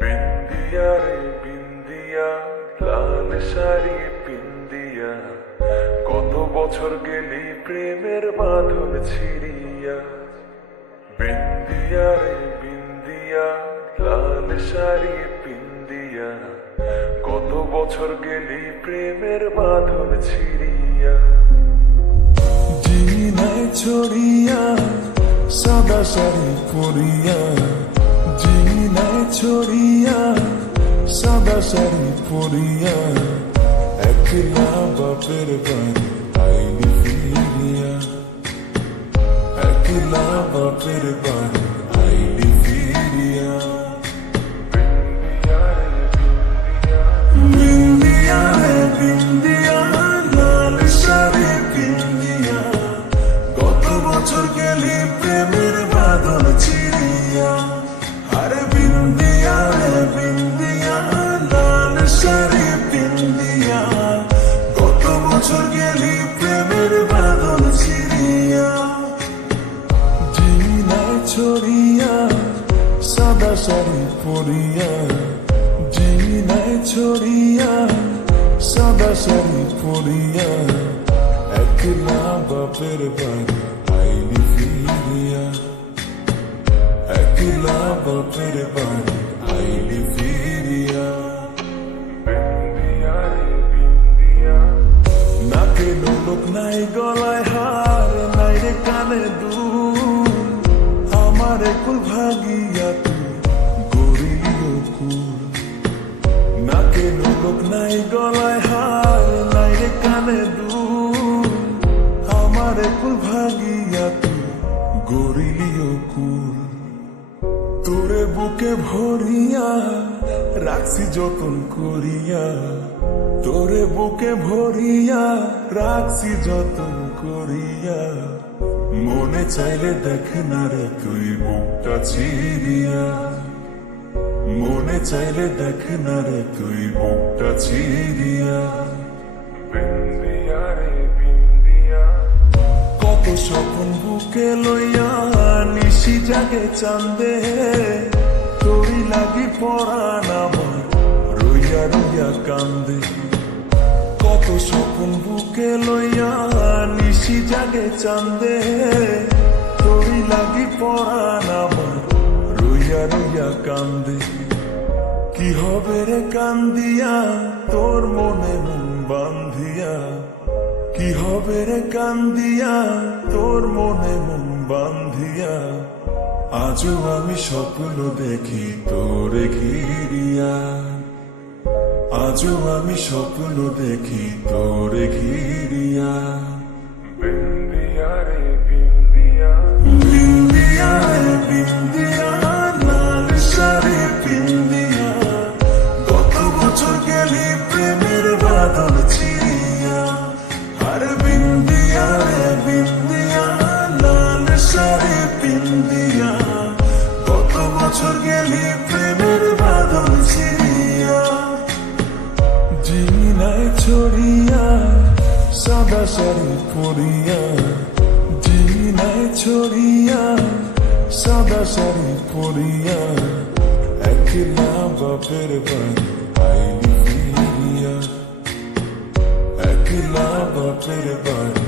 বিন্দিয়া রে বিন্দিয়া, লাল শাড়ি পিন্দিয়া, কত বছর গেলি প্রেমের বাঁধন ছিড়িয়া। বিন্দিয়া রে বিন্দিয়া, লাল শাড়ি পিন্দিয়া, কত বছর গেলি প্রেমের বাঁধন ছিড়িয়া। জিনায় ছড়িয়া সাদা শাড়ি পরিয়া, জিনায় ছড়িয়া সাদা শাড়ি পরিয়া, একলা বাপের বাড়ি আইনি ফিরিয়া, একলা বাপের বাড়ি আইনি ফিরিয়া। বিন্দিয়া রে বিন্দিয়া, লাল শাড়ি পিন্দিয়া, কত বছর গেলি প্রেমের বাঁধন ছিড়িয়া। আরে বিন্দিয়া রে বিন্দিয়া, লাল শাড়ি পিন্দিয়া, কত বছর গেলি প্রেমের বাঁধন ছিড়িয়া। জিনায় ছড়িয়া সাদা শাড়ি পরিয়া, জিনায় ছড়িয়া সাদা শাড়ি পরিয়া, একলা বাপের বাড়ি আইনি ফিরিয়া, একলা বাপের বাড়ি আইনি ফিরিয়া। বিন্দিয়া রে বিন্দিয়া, নাকে নোলক নাই গলায় হার নাই রে কানে দুল, আমার কুল ভাগিয়া তুই গরিও কুল। নাকে নোলক নাই গলায় হার নাই রে কানে দুল, আমার কুল ভাগিয়া তুই গরিলিও কুল। তোরে বুকে ভরিয়া রাখছি যতন করিয়া, তোরে বুকে ভরিয়া রাখছি যতন করিয়া, মনে চাইলে দেখ না রে তুই বুকটা চিরিয়া, মনে চাইলে দেখ না রে তুই বুকটা চিরিয়া। বিন্দিয়া রে বিন্দিয়া, কত স্বপ্ন বুকে লইয়া নিশি জাগে চান্দে, তোরি লাগি পরাণ আমার রইয়া রইয়া কান্দে। কত স্বপ্ন বুকে লইয়া নিশি জাগে চান্দে, তোরি লাগি পরাণ আমার রইয়া রইয়া কান্দে। কি হবে রে কান্দিয়া তোর মনে মন বান্ধিয়া, কি হবে রে কান্দিয়া তোর মনে মন বান্ধিয়া, আজও আমি স্বপ্ন দেখি তোরে ঘিরিয়া, আজও আমি স্বপ্ন দেখি তোরে ঘিরিয়া। বিন্দিয়া রে বিন্দিয়া, বিন্দিয়া রে বিন্দিয়া, লাল শাড়ি পিন্দিয়া, কত বছর গেলি প্রেমের বাঁধন ছিড়িয়া। আরে বিন্দিয়া রে বিন্দিয়া, লাল শাড়ি পিন্দিয়া, কত বছর গেলি প্রেমের বাঁধন ছিড়িয়া। জিনায় ছড়িয়া সাদা শাড়ি পরিয়া, জিনায় ছড়িয়া সাদা শাড়ি পরিয়া, একলা বাপের বাড়ি আইনি ফিরিয়া, একলা বাপের বাড়ি